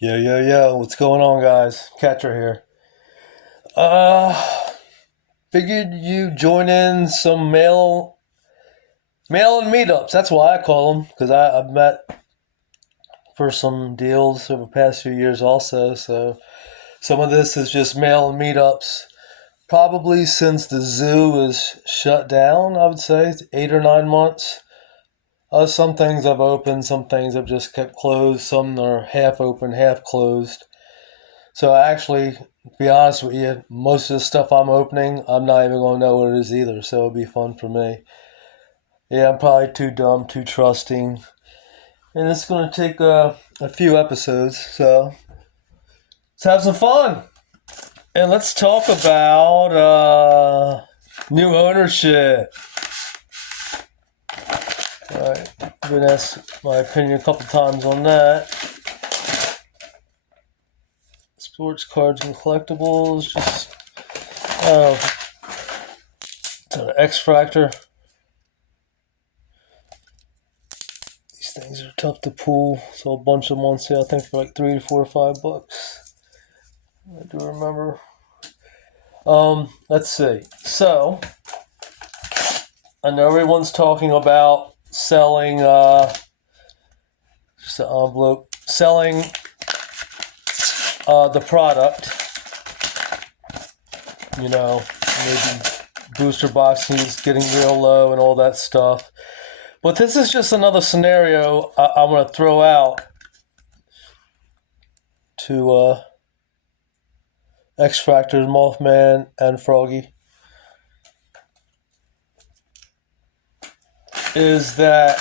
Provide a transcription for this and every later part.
Yo, what's going on, guys? Catcher here. Uh, Figured you join in some mail and meetups. That's why I call them, because I've met for some deals over the past few years also. So some of this is just mail and meetups. Probably since the zoo is shut down, I would say it's 8 or 9 months. Some things I've opened, some things I've just kept closed, some are half open, half closed. So actually, to be honest with you, most of the stuff I'm opening, I'm not even gonna know what it is either. So it'll be fun for me. Yeah, I'm probably too dumb, too trusting, and it's gonna take a few episodes. So let's have some fun, and let's talk about new ownership. All right, I've been asked my opinion a couple times on that. Sports cards and collectibles, just oh, it's an X Factor. These things are tough to pull, so a bunch of them on sale. I think for like $3 to $4 to $5. I do remember. Let's see. So I know everyone's talking about selling. Just an envelope. Selling the product. You know, maybe booster boxes getting real low and all that stuff. But this is just another scenario I'm going to throw out to X Factor, Mothman, and Froggy. Is that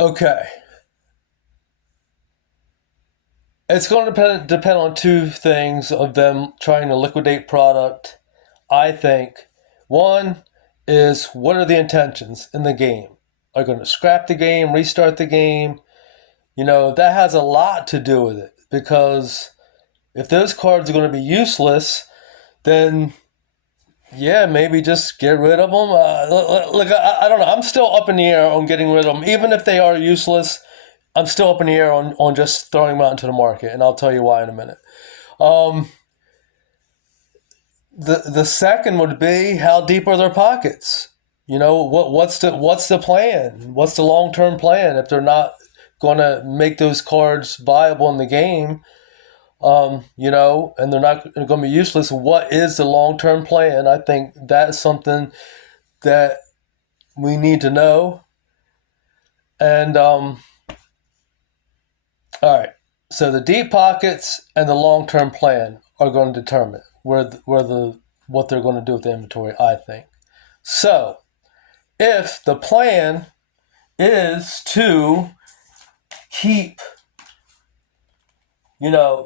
okay? It's going to depend on two things of them trying to liquidate product. I think one is, what are the intentions in the game? Are you going to scrap the game, restart the game? You know, that has a lot to do with it, because if those cards are going to be useless, then yeah, maybe just get rid of them. Look, I don't know. I'm still up in the air on getting rid of them. Even if they are useless, I'm still up in the air on just throwing them out into the market, and I'll tell you why in a minute. Um, the second would be, how deep are their pockets? You know, what's the plan? What's the long term plan if they're not going to make those cards viable in the game? You know, and they're not going to be useless. What is the long term plan? I think that's something that we need to know. And all right, so the deep pockets and the long term plan are going to determine what they're going to do with the inventory, I think. So if the plan is to keep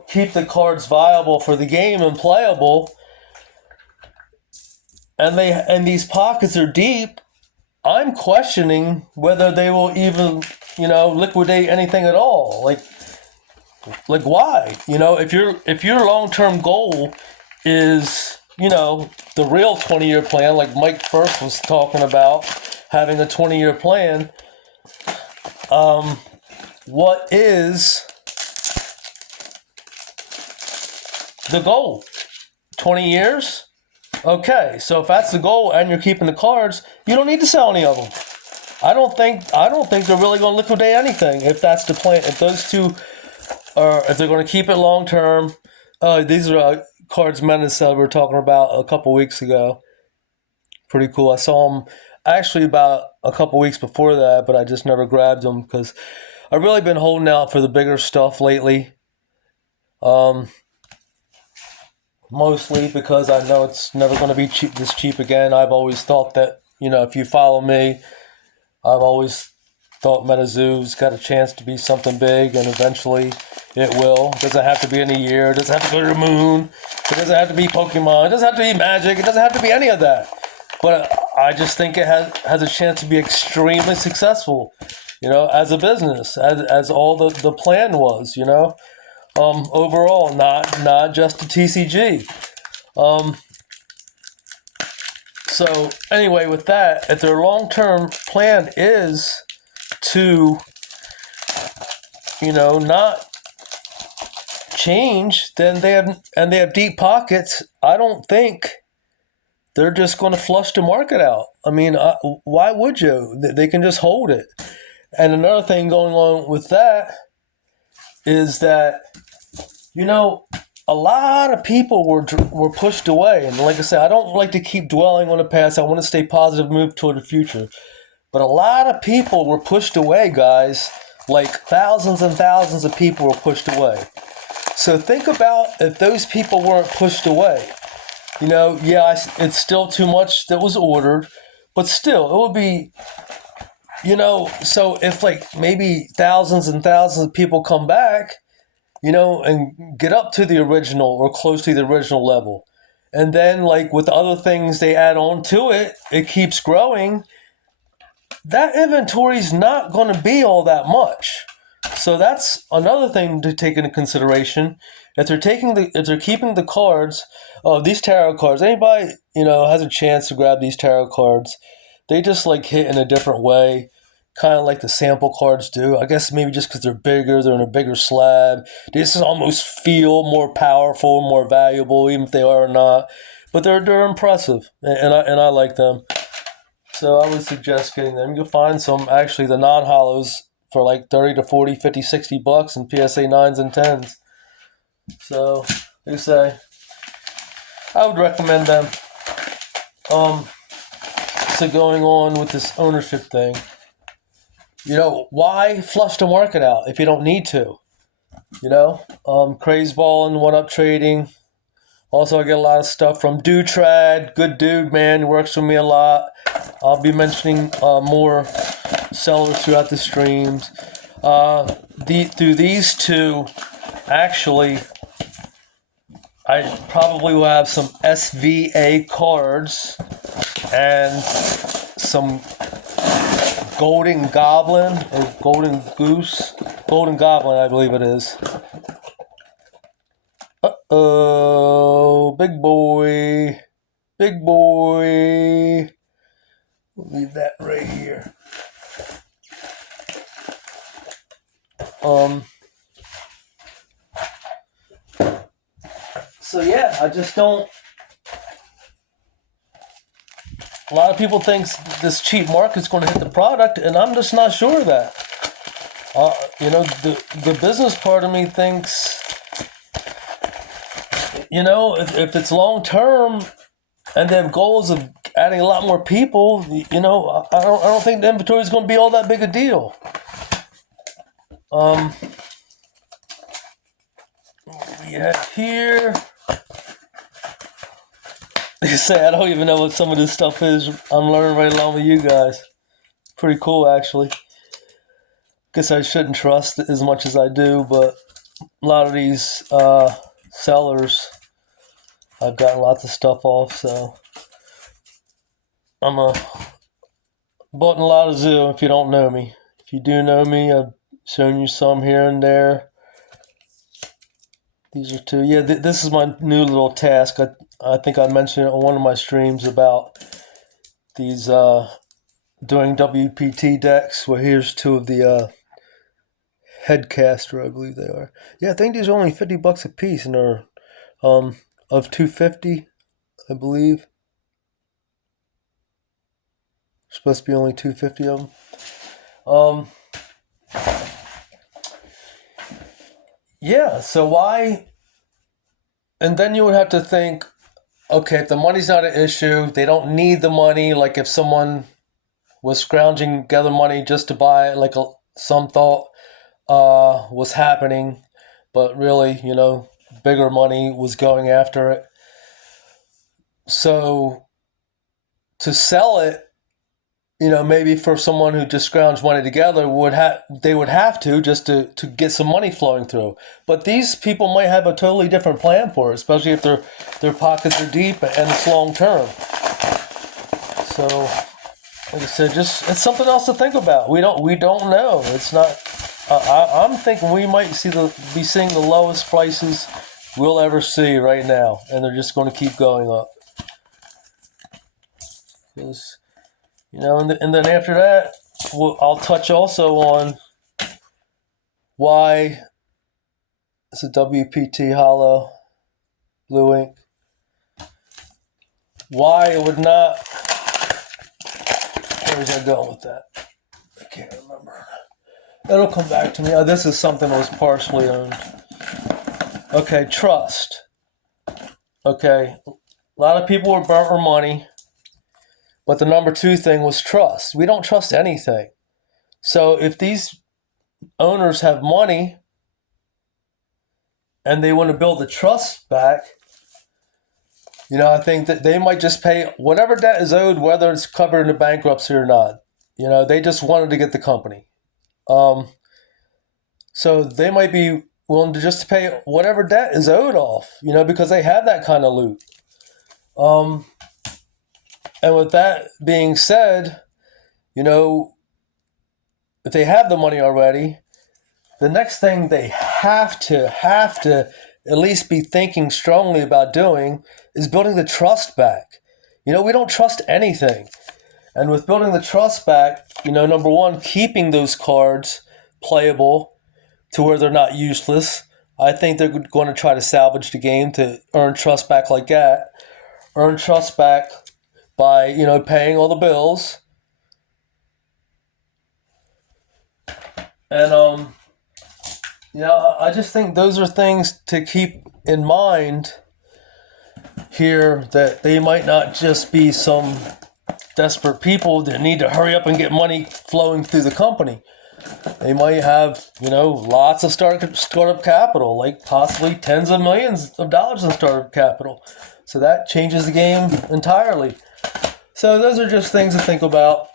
keep the cards viable for the game and playable, and these pockets are deep, I'm questioning whether they will even, liquidate anything at all. Like why? If your long-term goal is, the real 20-year plan, like Mike First was talking about, having a 20-year plan, what is the goal? 20 years? Okay, so if that's the goal and you're keeping the cards, you don't need to sell any of them. I don't think they're really going to liquidate anything if that's the plan. If those two are, if they're going to keep it long term. These are cards Menace we were talking about a couple weeks ago. Pretty cool. I saw them actually about a couple weeks before that, but I just never grabbed them because I've really been holding out for the bigger stuff lately. Mostly because I know it's never going to be this cheap again. I've always thought that, if you follow me, I've always thought MetaZoo's got a chance to be something big, and eventually it will. It doesn't have to be in a year. It doesn't have to go to the moon. It doesn't have to be Pokemon. It doesn't have to be Magic. It doesn't have to be any of that. But I just think it has a chance to be extremely successful, as a business, as all the plan was, overall, not just the TCG. So anyway, with that, if their long-term plan is to not change, then they have deep pockets. I don't think they're just going to flush the market out. I mean, why would you? They can just hold it. And another thing going on with that is that, a lot of people were pushed away. And like I said, I don't like to keep dwelling on the past. I want to stay positive, move toward the future. But a lot of people were pushed away, guys. Like thousands and thousands of people were pushed away. So think about if those people weren't pushed away. It's still too much that was ordered, but still, it would be, so if like maybe thousands and thousands of people come back, and get up to the original or close to the original level, and then like with other things they add on to it, it keeps growing, that inventory is not going to be all that much. So that's another thing to take into consideration. If they're keeping the cards, these tarot cards, anybody has a chance to grab these tarot cards, they just like hit in a different way, kind of like the sample cards do. I guess maybe just because they're bigger, they're in a bigger slab. They just almost feel more powerful, more valuable, even if they are not. But they're impressive, and I like them. So I would suggest getting them. You'll find some actually the non-hollows for like 30 to 40, 50, 60 bucks in PSA 9s and 10s. So, like I say, I would recommend them. So going on with this ownership thing, why flush the market out if you don't need to? Craze Ball and One Up Trading. Also, I get a lot of stuff from Dutrad. Good dude, man. He works with me a lot. I'll be mentioning more sellers throughout the streams. Through these two, actually, I probably will have some SVA cards and some Golden Goblin or Golden Goose. Golden Goblin, I believe it is. Uh-oh, big boy. Big boy. Leave that right here. So yeah, I just don't. A lot of people think this cheap market's going to hit the product, and I'm just not sure of that. The business part of me thinks, if it's long term, and they have goals of adding a lot more people, I don't think the inventory is going to be all that big a deal. Yeah, here. Like I say, I don't even know what some of this stuff is. I'm learning right along with you guys. Pretty cool, actually. Guess I shouldn't trust as much as I do, but a lot of these sellers, I've gotten lots of stuff off, so I'm bought in a lot of zoo if you don't know me. If you do know me, I've shown you some here and there. These are two. Yeah, this is my new little task. I think I mentioned it on one of my streams about these doing WPT decks. Well, here's two of the Headcaster, I believe they are. Yeah, I think these are only $50 a piece, and they're of 250, I believe. Supposed to be only 250 of them. Yeah, so why? And then you would have to think, okay, if the money's not an issue, they don't need the money. Like if someone was scrounging together money just to buy it, like some thought was happening, but really, bigger money was going after it. So to sell it, maybe for someone who just scrounged money together, they would have to just to get some money flowing through. But these people might have a totally different plan for it, especially if their pockets are deep and it's long term. So, like I said, it's something else to think about. We don't know. It's not. I'm thinking we might be seeing the lowest prices we'll ever see right now, and they're just going to keep going up. Because, and then after that, I'll touch also on why it's a WPT hollow blue ink. Why it would not. Where was I going with that? I can't remember. It'll come back to me. Oh, this is something that was partially owned. Okay, trust. Okay, a lot of people were burnt for money, but the number two thing was trust. We don't trust anything. So if these owners have money and they want to build the trust back, I think that they might just pay whatever debt is owed, whether it's covered in the bankruptcy or not. They just wanted to get the company. So they might be willing to just pay whatever debt is owed off, because they have that kind of loot. And with that being said, if they have the money already, the next thing they have to at least be thinking strongly about doing is building the trust back. We don't trust anything. And with building the trust back, number one, keeping those cards playable to where they're not useless. I think they're going to try to salvage the game to earn trust back like that. Earn trust back by, paying all the bills. And, I just think those are things to keep in mind here, that they might not just be some desperate people that need to hurry up and get money flowing through the company. They might have, lots of startup capital, like possibly tens of millions of dollars in startup capital. So that changes the game entirely. So those are just things to think about.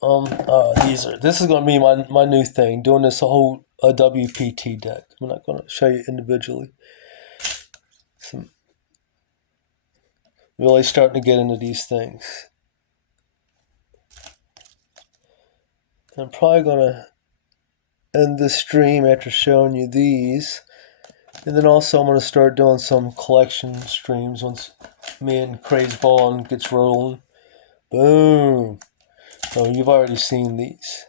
This is going to be my new thing, doing this whole WPT deck. I'm not going to show you individually. Really starting to get into these things. I'm probably going to end this stream after showing you these. And then also I'm going to start doing some collection streams once me and Crazy Ball gets rolling. Boom. Oh, you've already seen these,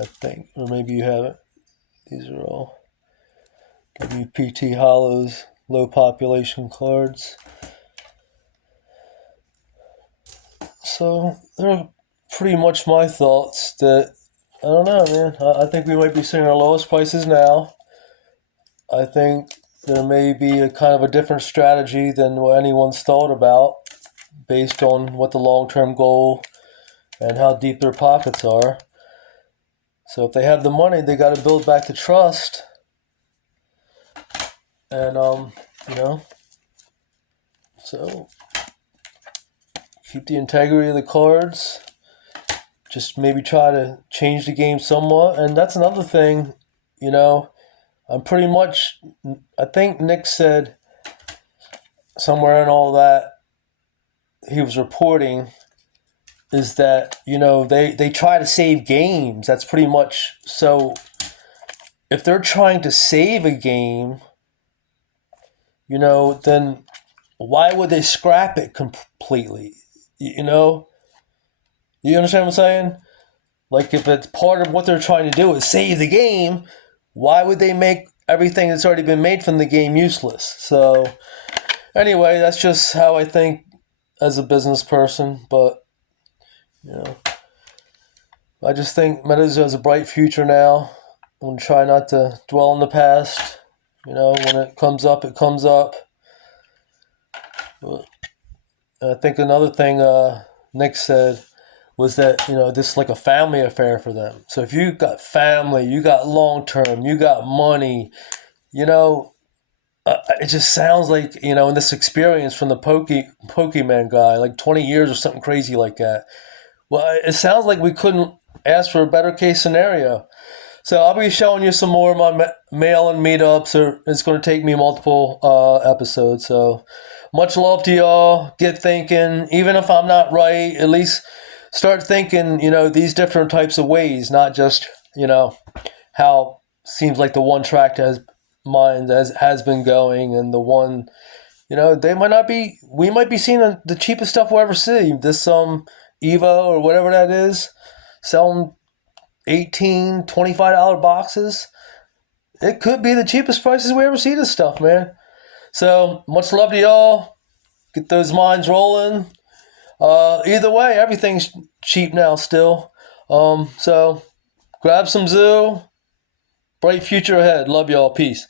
I think. Or maybe you haven't. These are all WPT hollows, low population cards. So they're pretty much my thoughts that, I don't know, man. I think we might be seeing our lowest prices now. I think there may be a kind of a different strategy than what anyone's thought about based on what the long-term goal and how deep their pockets are. So if they have the money, they got to build back the trust. And, so keep the integrity of the cards. Just maybe try to change the game somewhat. And that's another thing, I'm pretty much, I think Nick said somewhere in all that he was reporting is that, they try to save games. That's pretty much, so if they're trying to save a game, then why would they scrap it completely? You understand what I'm saying? Like, if it's part of what they're trying to do is save the game, why would they make everything that's already been made from the game useless? So, anyway, that's just how I think as a business person. But, I just think MetaZoo has a bright future now. I'm going to try not to dwell on the past. When it comes up, it comes up. But I think another thing Nick said was that, this is like a family affair for them. So if you got family, you got long-term, you got money, it just sounds like, in this experience from the Pokemon guy, like 20 years or something crazy like that. Well, it sounds like we couldn't ask for a better case scenario. So I'll be showing you some more of my mail and meetups. It's going to take me multiple episodes. So much love to y'all. Get thinking. Even if I'm not right, at least start thinking, these different types of ways, not just, how seems like the one track has been going, and the one, we might be seeing the cheapest stuff we'll ever see. This Evo or whatever that is, selling $18, $25 boxes. It could be the cheapest prices we ever see this stuff, man. So much love to y'all. Get those minds rolling. Either way, everything's cheap now still. So grab some zoo. Bright future ahead. Love y'all. Peace.